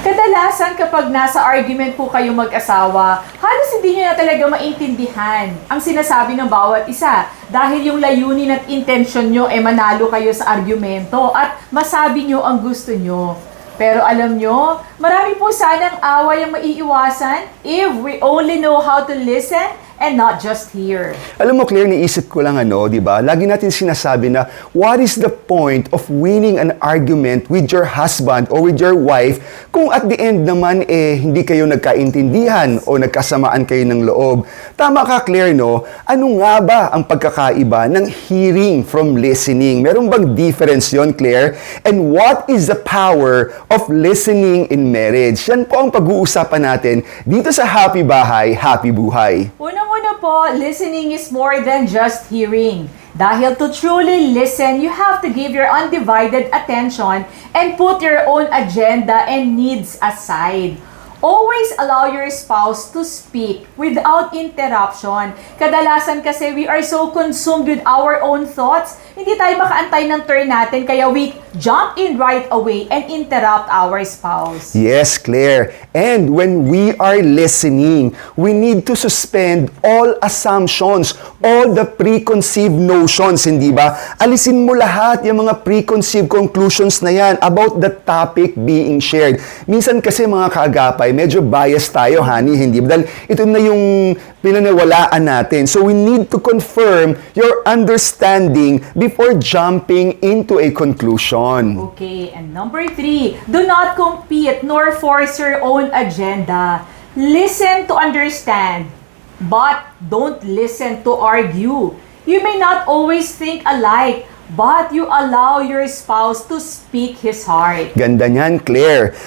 Kadalasan kapag nasa argument po kayo mag-asawa, halos hindi nyo na talaga maintindihan ang sinasabi ng bawat isa dahil yung layunin at intensyon nyo ay manalo kayo sa argumento at masabi nyo ang gusto nyo. Pero alam nyo, marami po sanang away ang maiiwasan if we only know how to listen and not just hear. Alam mo, Claire, niisip ko lang di ba? Lagi natin sinasabi na, what is the point of winning an argument with your husband or with your wife kung at the end naman, hindi kayo nagkaintindihan o nagkasamaan kayo ng loob? Tama ka, Claire, no? Ano nga ba ang pagkakaiba ng hearing from listening? Meron bang difference yon, Claire? And what is the power of listening in marriage? Yan po ang pag-uusapan natin dito sa Happy Bahay, Happy Buhay. Unang-una po, listening is more than just hearing. Dahil to truly listen, you have to give your undivided attention and put your own agenda and needs aside. Always allow your spouse to speak without interruption. Kadalasan kasi we are so consumed with our own thoughts, hindi tayo makaantay ng turn natin, kaya we jump in right away and interrupt our spouse. Yes, Claire. And when we are listening, we need to suspend all assumptions, all the preconceived notions, hindi ba? Alisin mo lahat yung mga preconceived conclusions na yan about the topic being shared. Minsan kasi mga kaagapay, medyo biased tayo, honey, hindi ba? Dahil ito na yung pinanawalaan natin. So we need to confirm your understanding before jumping into a conclusion. Okay, and number 3, do not compete nor force your own agenda. Listen to understand, but don't listen to argue. You may not always think alike, but you allow your spouse to speak his heart. Ganda niyan, Claire.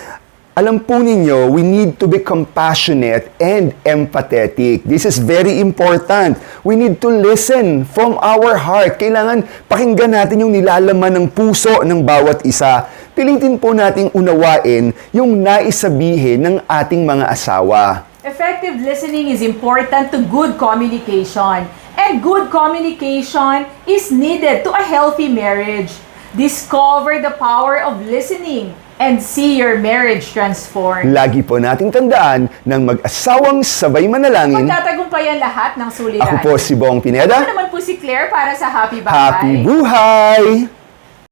Alam po ninyo, we need to be compassionate and empathetic. This is very important. We need to listen from our heart. Kailangan pakinggan natin yung nilalaman ng puso ng bawat isa. Pilitin po nating unawain yung naisabihin ng ating mga asawa. Effective listening is important to good communication. And good communication is needed to a healthy marriage. Discover the power of listening and see your marriage transform. Lagi po nating tandaan ng mag-asawang sabay manalangin. Magtatagumpayan lahat ng suliranin. Ako po si Bong Pineda. Ako naman po si Claire para sa Happy Bahay. Happy Buhay!